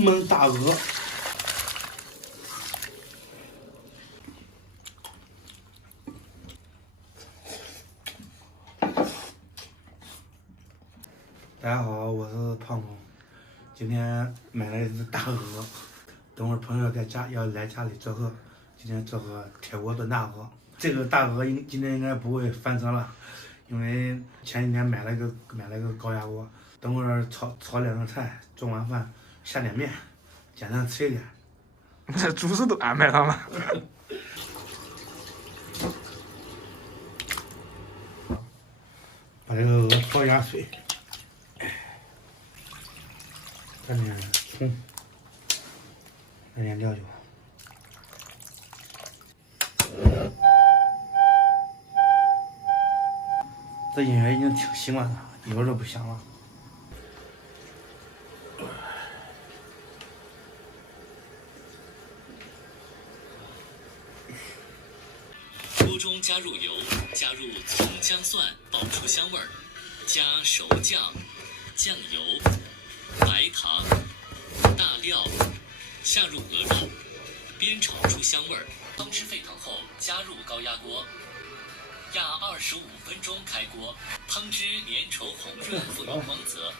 焖大鹅。大家好，我是胖公，今天买了一只大鹅，等会儿朋友要来家里做客，今天做个铁锅炖大鹅。这个大鹅今天应该不会翻车了，因为前几天买了个高压锅，等会儿炒两个菜，做完饭下点面，简单吃一点。这主食都安排上了。把这个鹅焯下水，蘸点葱，来点料酒。这音乐已经挺习惯了，一会儿就不响了。锅中加入油，加入葱姜蒜，爆出香味儿，加熟酱、酱油、白糖、大料，下入鹅肉，煸炒出香味儿。汤汁沸腾后，加入高压锅，压25分钟开锅，汤汁粘稠红润，富有光泽。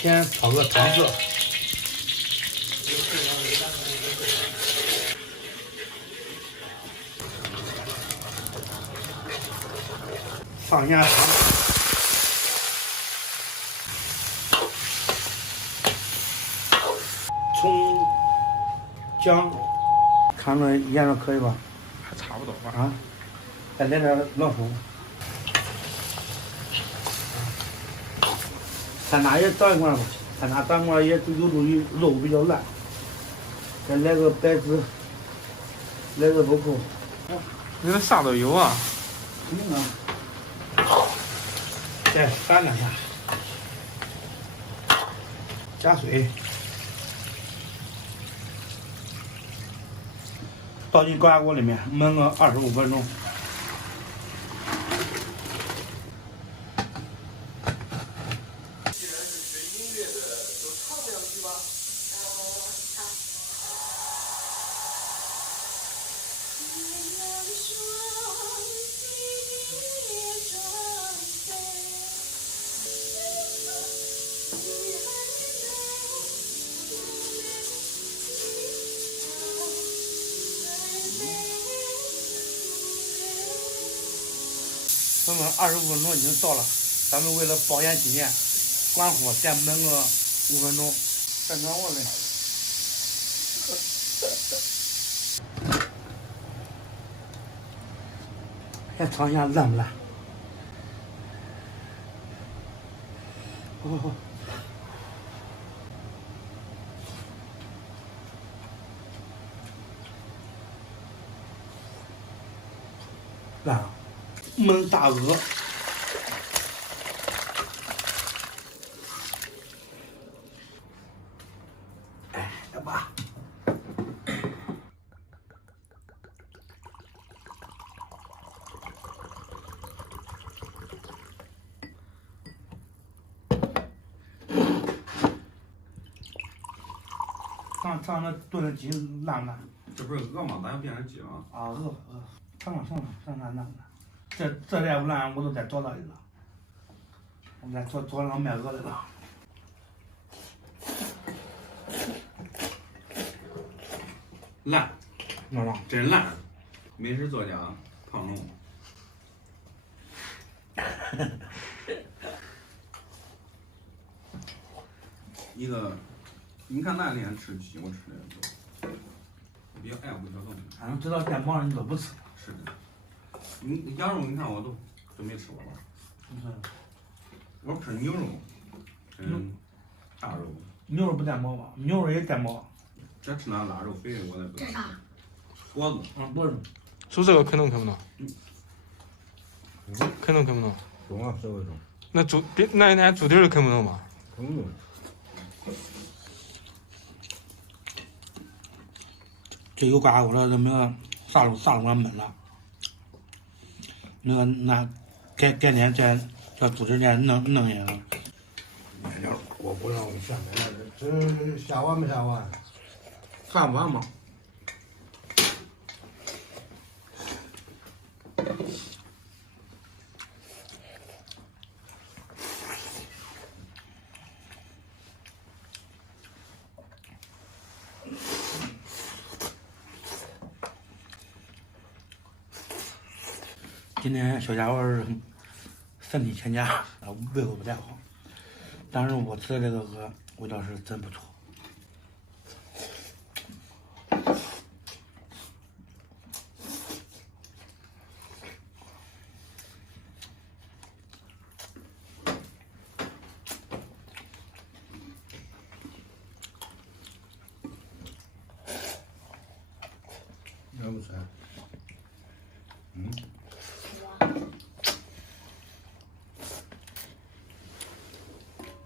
先炒个糖色。放下糖，葱、姜，看着颜色可以吧？还差不多吧。啊，再来点老抽。酸辣也倒一罐吧，酸辣倒一罐也有助于肉比较烂。再来个白芷，来个豆蔻。你这啥都有啊？再翻两下，加水，倒进高压锅里面焖个25分钟。既然是学音乐的，就唱两句吧。这么25分钟已经到了，咱们为了保险起见，关火再焖个5分钟，再暖和嘞。先尝一下烂不烂？哦，烂啊！焖大鹅，哎，来吧。上那炖的鸡烂不烂？这不是鹅吗？咋又变成鸡了？啊，鹅，上烂烂。这再不烂，我都再找到一个。我再找上卖鹅的了。烂，弄真烂！美食作家胖龙。一个，你看那天吃鸡，我吃的多。我比较爱护小动物。反正知道电棒你都不吃。是的。你羊肉，你看我都没吃过吧？我吃牛肉，大肉。牛肉不带毛吧？牛肉也带毛。这吃那腊肉肥的，我才不敢。脖子。脖子。煮这个啃不懂？啃不懂？懂啊，这个懂。那那猪蹄儿啃不懂吗？啃不懂。这有嘎我说那个啥都管焖了，那改天再这猪蹄儿弄一个。面条我不让我们下面这下完没下完？下不完嘛。今天小家伙儿身体欠佳，胃口不太好，但是我吃的这个鹅味道是真不错。要不吃？嗯。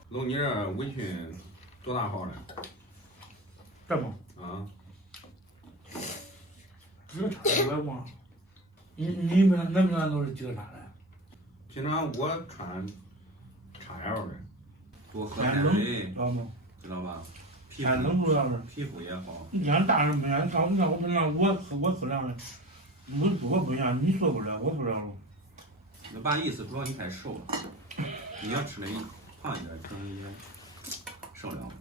龙，你这围裙多大号的？这么啊？几个叉子嘛？你们那边都是几个叉的？平常我穿XL 的，多喝天冷点水，知道吗？知道吧？皮天肤冷主要是。皮肤也好。你像大人不一样，像我平常我吃凉的，我不一样，你受不了，我受不了。那爸意思主要你太瘦了，你要吃的胖一点，可能也受不了。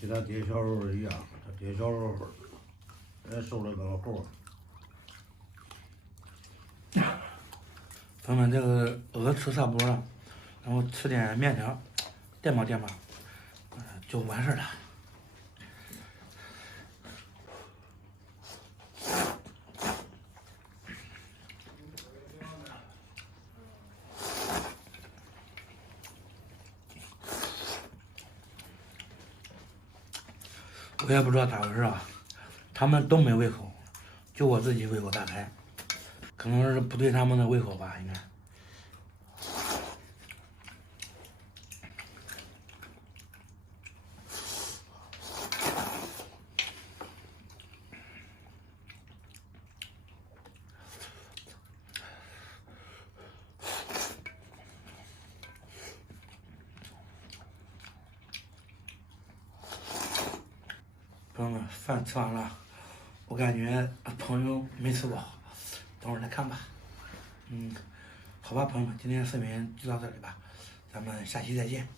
跟他爹小时候一样，他爹小时候人瘦的跟个猴。咱们这个鹅吃差不多了，然后吃点面条，垫吧垫吧，就完事儿了。我也不知道咋回事啊，他们都没胃口，就我自己胃口大开，可能是不对他们的胃口吧，应该。朋友们，饭吃完了，我感觉朋友没吃饱，等会儿再看吧。好吧，朋友们，今天视频就到这里吧，咱们下期再见。